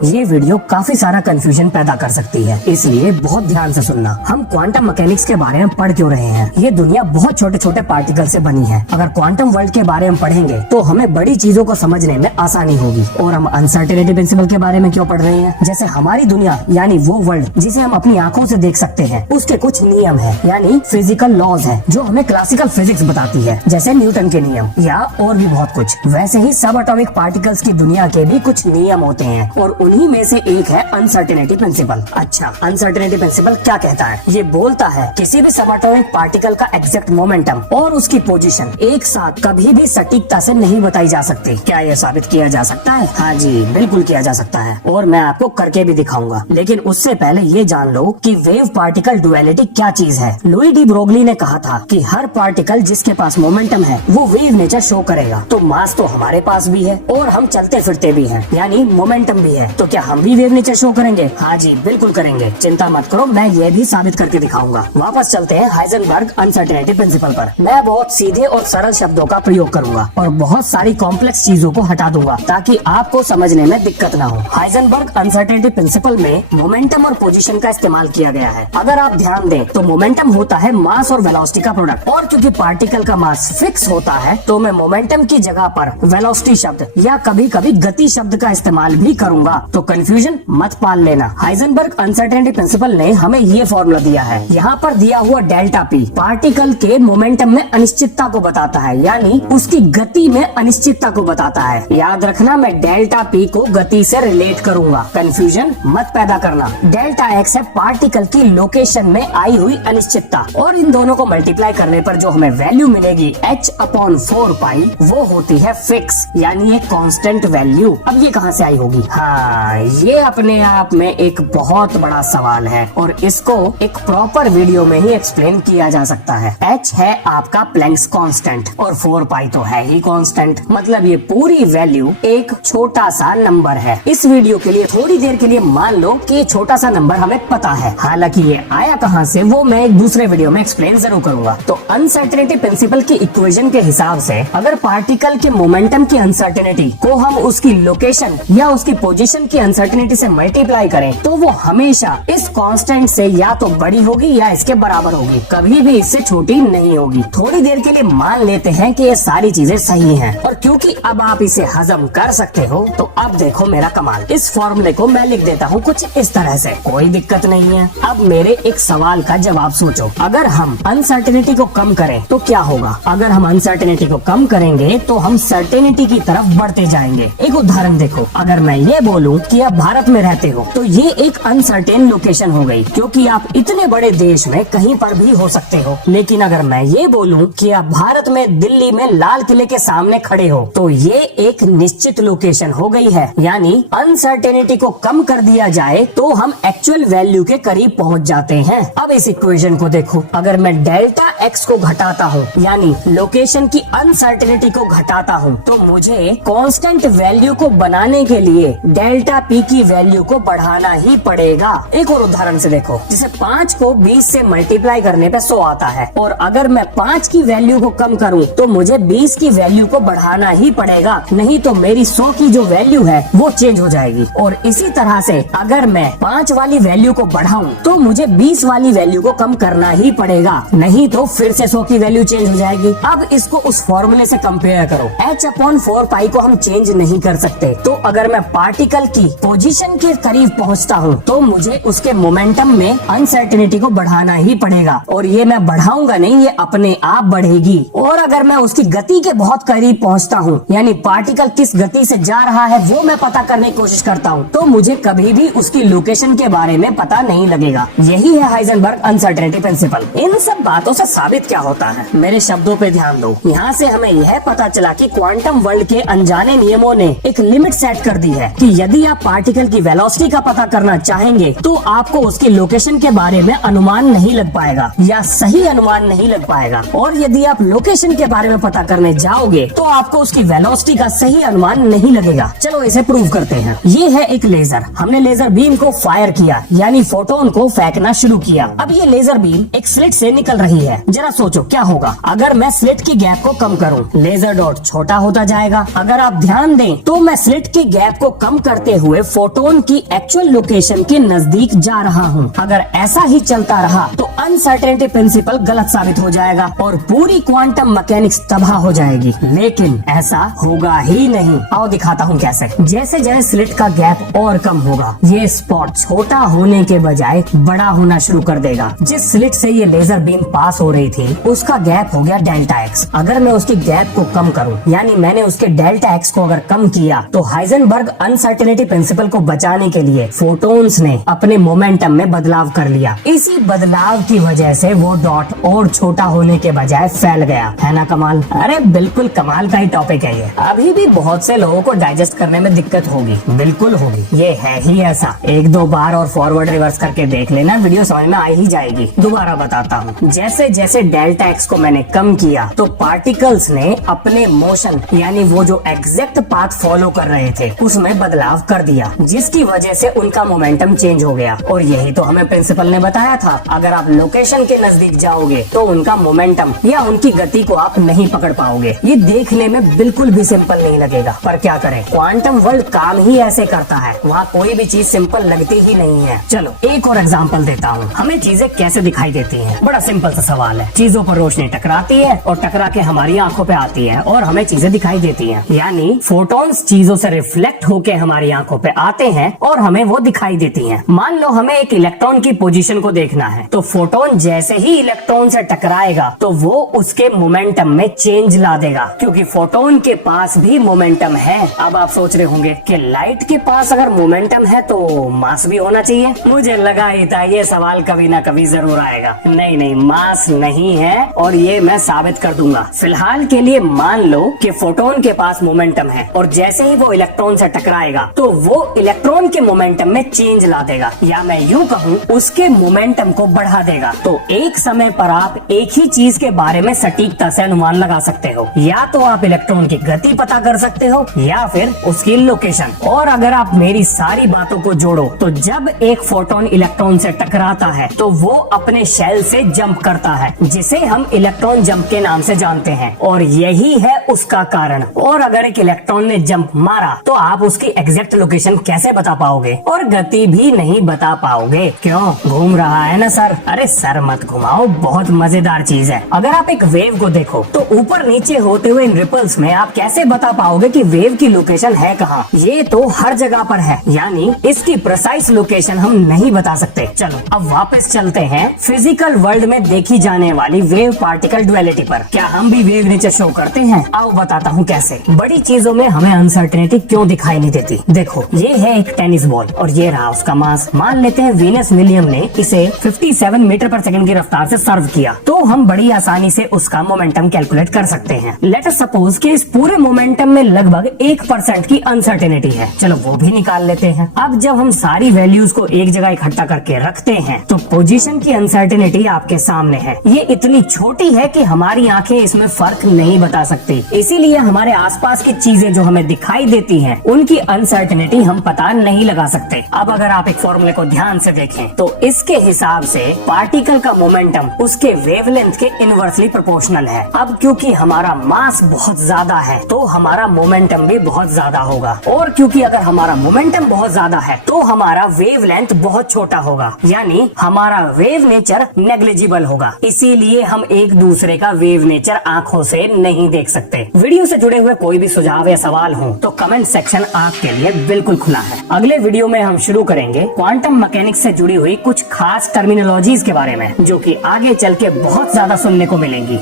ये वीडियो काफी सारा कंफ्यूजन पैदा कर सकती है, इसलिए बहुत ध्यान से सुनना। हम क्वांटम मैकेनिक्स के बारे में पढ़ क्यों रहे हैं? ये दुनिया बहुत छोटे छोटे पार्टिकल से बनी है। अगर क्वांटम वर्ल्ड के बारे में पढ़ेंगे तो हमें बड़ी चीजों को समझने में आसानी होगी। और हम अनसर्टेनिटी प्रिंसिपल के बारे में क्यों पढ़ रहे हैं? जैसे हमारी दुनिया यानी वो वर्ल्ड जिसे हम अपनी आंखों से देख सकते हैं, उसके कुछ नियम है यानी फिजिकल लॉज है जो हमें क्लासिकल फिजिक्स बताती है, जैसे न्यूटन के नियम या और भी बहुत कुछ। वैसे ही सब एटॉमिक पार्टिकल्स की दुनिया के भी कुछ नियम होते हैं और उन्हीं में से एक है अनसर्टेनिटी प्रिंसिपल। अच्छा, अनसर्टेनिटी प्रिंसिपल क्या कहता है? ये बोलता है किसी भी सब एटॉमिक पार्टिकल का एग्जैक्ट मोमेंटम और उसकी पोजीशन एक साथ कभी भी सटीकता से नहीं बताई जा सकती। क्या ये साबित किया जा सकता है? हाँ जी, बिल्कुल किया जा सकता है और मैं आपको करके भी दिखाऊंगा। लेकिन उससे पहले ये जान लो कि वेव पार्टिकल डुअलिटी क्या चीज है। लुई डी ब्रोगली ने कहा था कि हर पार्टिकल जिसके पास मोमेंटम है वो वेव नेचर शो करेगा। तो मास तो हमारे पास भी है और हम चलते फिरते भी हैं, यानी मोमेंटम भी है। तो क्या हम भी वेव नेचर शो करेंगे? हाँ जी, बिल्कुल करेंगे। चिंता मत करो, मैं ये भी साबित करके दिखाऊंगा। वापस चलते हैं हाइजेनबर्ग अनसर्टेनिटी प्रिंसिपल पर। मैं बहुत सीधे और सरल शब्दों का प्रयोग करूंगा और बहुत सारी कॉम्प्लेक्स चीजों को हटा दूंगा ताकि आपको समझने में दिक्कत ना हो। हाइजेनबर्ग अनसर्टेनिटी प्रिंसिपल में मोमेंटम और पोजीशन का इस्तेमाल किया गया है। अगर आप ध्यान दें तो मोमेंटम होता है मास और वेलोसिटी का प्रोडक्ट, और क्योंकि पार्टिकल का मास फिक्स होता है तो मैं मोमेंटम की जगह पर वेलोसिटी शब्द या कभी कभी गति शब्द का इस्तेमाल भी करूंगा। तो कंफ्यूजन मत पाल लेना। हाइजेनबर्ग अनसर्टेनिटी प्रिंसिपल ने हमें ये फॉर्मूला दिया है। यहाँ पर दिया हुआ डेल्टा पी पार्टिकल के मोमेंटम में अनिश्चितता को बताता है, यानी उसकी गति में अनिश्चितता को बताता है। याद रखना, मैं डेल्टा पी को गति से रिलेट करूंगा, कंफ्यूजन मत पैदा करना। डेल्टा एक्स है पार्टिकल की लोकेशन में आई हुई अनिश्चितता और इन दोनों को मल्टीप्लाई करने पर जो हमें वैल्यू मिलेगी h/4π वो होती है फिक्स, यानी एक कांस्टेंट वैल्यू। अब ये कहाँ से आई होगी? हाँ, ये अपने आप में एक बहुत बड़ा सवाल है और इसको एक प्रॉपर वीडियो में ही एक्सप्लेन किया जा सकता है। h है आपका प्लैंक्स कांस्टेंट और 4π तो है ही कांस्टेंट, मतलब ये पूरी वैल्यू एक छोटा सा नंबर है। इस वीडियो के लिए थोड़ी देर के लिए मान लो कि ये छोटा सा नंबर हमें पता है, हालांकि ये आया कहाँ से वो मैं एक दूसरे वीडियो में एक्सप्लेन जरूर करूंगा। तो अनसर्टेनिटी प्रिंसिपल की इक्वेशन के हिसाब से अगर पार्टिकल के मोमेंटम की अनसर्टेनिटी को हम उसकी लोकेशन या उसकी पोजीशन की अनसर्टेनिटी से मल्टीप्लाई करें तो वो हमेशा इस कांस्टेंट से या तो बड़ी होगी या इसके बराबर होगी, कभी भी इससे छोटी नहीं होगी। थोड़ी देर के लिए मान लेते हैं कि ये सारी चीजें सही हैं और क्योंकि अब आप इसे हजम कर सकते हो तो अब देखो मेरा कमाल। इस फॉर्मूले को मैं लिख देता हूँ कुछ इस तरह से, कोई दिक्कत नहीं है। अब मेरे एक सवाल का जवाब सोचो, अगर हम अनसर्टेनिटी को कम करें तो क्या होगा? अगर हम अनसर्टेनिटी को कम करेंगे तो हम सर्टेनिटी की तरफ बढ़ते जाएंगे। एक उदाहरण देखो, अगर मैं ये बोलूं कि आप भारत में रहते हो तो ये एक अनसर्टेन लोकेशन हो गई क्योंकि आप इतने बड़े देश में कहीं पर भी हो सकते हो। लेकिन अगर मैं ये बोलूं कि आप भारत में दिल्ली में लाल किले के सामने खड़े हो तो ये एक निश्चित लोकेशन हो गई है, यानी अनसर्टेनिटी को कम कर दिया जाए तो हम एक्चुअल वैल्यू के करीब पहुंच जाते हैं। अब इस इक्वेशन को देखो, अगर मैं डेल्टा एक्स को घटाता हूँ यानी लोकेशन की अनसर्टेनिटी को घटाता हूँ तो मुझे कांस्टेंट वैल्यू को बनाने के लिए डेल्टा पी की वैल्यू को बढ़ाना ही पड़ेगा। एक और उदाहरण से देखो, जिसे 5 को 20 से मल्टीप्लाई करने पे 100 आता है और अगर मैं 5 की वैल्यू को कम करूँ तो मुझे 20 की वैल्यू को बढ़ाना ही पड़ेगा, नहीं तो मेरी 100 की जो वैल्यू है वो चेंज हो जाएगी। और इसी तरह से अगर मैं 5 वाली वैल्यू को बढ़ाऊं तो मुझे 20 वाली वैल्यू को कम करना ही पड़ेगा, नहीं तो फिर से 100 की वैल्यू चेंज हो जाएगी। अब इसको उस फॉर्मूले से कंपेयर करो, h/4π को हम चेंज नहीं कर सकते, तो अगर मैं पार्टिकल की पोजीशन के करीब पहुंचता हूं तो मुझे उसके मोमेंटम में अनसर्टेनिटी को बढ़ाना ही पड़ेगा और ये मैं बढ़ाऊंगा नहीं, ये अपने आप बढ़ेगी। और अगर मैं उसकी गति के बहुत करीब पहुंचता हूं यानी पार्टिकल किस गति से जा रहा है वो मैं पता करने की कोशिश करता हूं तो मुझे कभी भी उसकी लोकेशन के बारे में पता नहीं लगेगा। यही है हाइजेनबर्ग अनसर्टेनिटी प्रिंसिपल। इन सब बातों से साबित क्या होता है? मेरे शब्दों पे ध्यान दो। यहाँ से हमें यह पता चला कि क्वांटम वर्ल्ड के अनजाने नियमों ने एक लिमिट सेट कर दी है कि यदि आप पार्टिकल की वेलोसिटी का पता करना चाहेंगे तो आपको उसकी लोकेशन के बारे में अनुमान नहीं लग पाएगा या सही अनुमान नहीं लग पाएगा, और यदि आप लोकेशन के बारे में पता करने जाओगे तो आपको उसकी वेलोसिटी का सही अनुमान नहीं लगेगा। चलो इसे प्रूव करते हैं। ये है एक लेजर, हमने लेजर बीम को फायर किया यानी फोटोन को फेंकना शुरू किया। अब ये लेजर बीम एक स्लिट से निकल रही है। जरा सोचो क्या होगा अगर मैं स्लिट की गैप को कम करूं? लेजर डॉट छोटा होता जाएगा। अगर आप ध्यान दें तो मैं स्लिट की गैप को कम करते बढ़ते हुए फोटोन की एक्चुअल लोकेशन के नजदीक जा रहा हूँ। अगर ऐसा ही चलता रहा तो अनसर्टेनिटी प्रिंसिपल गलत साबित हो जाएगा और पूरी क्वांटम मैकेनिक्स तबाह हो जाएगी। लेकिन ऐसा होगा ही नहीं। आओ दिखाता हूँ कैसे। जैसे जैसे स्लिट का गैप और कम होगा, ये स्पॉट छोटा होने के बजाय बड़ा होना शुरू कर देगा। जिस स्लिट से ये लेजर बीम पास हो रही थी उसका गैप हो गया डेल्टा एक्स। अगर मैं उसके गैप को कम करूँ, यानी मैंने उसके डेल्टा एक्स को अगर कम किया, तो हाइजेनबर्ग अनसर्टेनिटी प्रिंसिपल को बचाने के लिए फोटोन्स ने अपने मोमेंटम में बदलाव कर लिया। इसी बदलाव की वजह से वो डॉट और छोटा होने के बजाय फैल गया। है ना कमाल? अरे बिल्कुल कमाल का ही टॉपिक है ये। अभी भी बहुत से लोगों को डाइजेस्ट करने में दिक्कत होगी, बिल्कुल होगी। ये है ही ऐसा। एक दो बार और फॉरवर्ड रिवर्स करके देख लेना, वीडियो समझ में आ ही जाएगी। दोबारा बताता हूँ। जैसे जैसे डेल्टा एक्स को मैंने कम किया तो पार्टिकल्स ने अपने मोशन, यानी वो जो एग्जैक्ट पाथ फॉलो कर रहे थे, उसमें बदलाव कर दिया, जिसकी वजह से उनका मोमेंटम चेंज हो गया। और यही तो हमें प्रिंसिपल ने बताया था, अगर आप लोकेशन के नजदीक जाओगे तो उनका मोमेंटम या उनकी गति को आप नहीं पकड़ पाओगे। ये देखने में बिल्कुल भी सिंपल नहीं लगेगा, पर क्या करें, क्वांटम वर्ल्ड काम ही ऐसे करता है। वहाँ कोई भी चीज सिंपल लगती ही नहीं है। चलो एक और एग्जांपल देता हूँ। हमें चीजें कैसे दिखाई देती हैं? बड़ा सिंपल सा सवाल है। चीजों पर रोशनी टकराती है और टकरा के हमारी आंखों पे आती है और हमें चीजें दिखाई देती हैं। यानी फोटॉन्स चीजों से रिफ्लेक्ट होके हमारी आंखों पे आते हैं और हमें वो दिखाई देती हैं। मान लो हमें एक इलेक्ट्रॉन की पोजीशन को देखना है, तो फोटोन जैसे ही इलेक्ट्रॉन से टकराएगा तो वो उसके मोमेंटम में चेंज ला देगा, क्योंकि फोटोन के पास भी मोमेंटम है। अब आप सोच रहे होंगे कि लाइट के पास अगर मोमेंटम है तो मास भी होना चाहिए। मुझे लगा ही था ये सवाल कभी ना कभी जरूर आएगा। नहीं नहीं, मास नहीं है और ये मैं साबित कर दूंगा। फिलहाल के लिए मान लो कि फोटोन के पास मोमेंटम है और जैसे ही वो इलेक्ट्रॉन से टकराएगा तो वो इलेक्ट्रॉन के मोमेंटम में चेंज ला देगा, या मैं यूँ कहूँ उसके मोमेंटम को बढ़ा देगा। तो एक समय पर आप एक ही चीज के बारे में सटीकता से अनुमान लगा सकते हो। या तो आप इलेक्ट्रॉन की गति पता कर सकते हो या फिर उसकी लोकेशन। और अगर आप मेरी सारी बातों को जोड़ो तो जब एक फोटोन इलेक्ट्रॉन से टकराता है तो वो अपने शेल से जंप करता है, जिसे हम इलेक्ट्रॉन जंप के नाम से जानते हैं, और यही है उसका कारण। और अगर एक इलेक्ट्रॉन ने जंप मारा तो आप उसकी एग्जैक्ट लोकेशन कैसे बता पाओगे? और गति भी नहीं बता पाओगे। क्यों? घूम रहा है ना सर? अरे सर मत घुमाओ, बहुत मजेदार चीज है। अगर आप एक वेव को देखो तो ऊपर नीचे होते हुए इन रिपल्स में आप कैसे बता पाओगे कि वेव की लोकेशन है कहाँ? ये तो हर जगह पर है, यानी इसकी प्रिसाइज लोकेशन हम नहीं बता सकते। चलो अब वापस चलते हैं फिजिकल वर्ल्ड में देखी जाने वाली वेव पार्टिकल ड्युअलिटी पर। क्या हम भी वेव नेचर शो करते हैं? आओ बताता हूँ कैसे। बड़ी चीजों में हमें अनसर्टेनिटी क्यों दिखाई नहीं देती? देखो, ये है एक टेनिस बॉल और ये रहा उसका मास। मान लेते हैं वीनस विलियम ने इसे 57 मीटर पर सेकंड की रफ्तार से सर्व किया, तो हम बड़ी आसानी से उसका मोमेंटम कैलकुलेट कर सकते हैं। लेट अस सपोज कि इस पूरे मोमेंटम में लगभग 1% की अनसर्टेनिटी है। चलो वो भी निकाल लेते हैं। अब जब हम सारी वैल्यूज को एक जगह इकट्ठा करके रखते हैं तो पोजीशन की अनसर्टेनिटी आपके सामने है। ये इतनी छोटी है कि हमारी आंखें इसमें फर्क नहीं बता सकती। इसीलिए हमारे आसपास की चीजें जो हमें दिखाई देती हैं, उनकी अनसर्टेनिटी हम पता नहीं लगा सकते। अब अगर आप एक फॉर्मूले को ध्यान से देखें तो इसके हिसाब से पार्टिकल का मोमेंटम उसके वेवलेंथ के इनवर्सली प्रोपोर्शनल है। अब क्योंकि हमारा मास बहुत ज्यादा है तो हमारा मोमेंटम भी बहुत ज्यादा होगा, और क्योंकि अगर हमारा मोमेंटम बहुत ज्यादा है तो हमारा वेवलेंथ बहुत छोटा होगा, यानी हमारा वेव नेचर नेग्लिजिबल होगा। इसीलिए हम एक दूसरे का वेव नेचर आंखों से नहीं देख सकते। वीडियो से जुड़े हुए कोई भी सुझाव या सवाल हो तो कमेंट सेक्शन आपके लिए बिल्कुल खुला है। अगले वीडियो में हम शुरू करेंगे क्वांटम मैकेनिक्स से जुड़ी हुई कुछ खास टर्मिनोलॉजीज के बारे में, जो कि आगे चल के बहुत ज्यादा सुनने को मिलेंगी।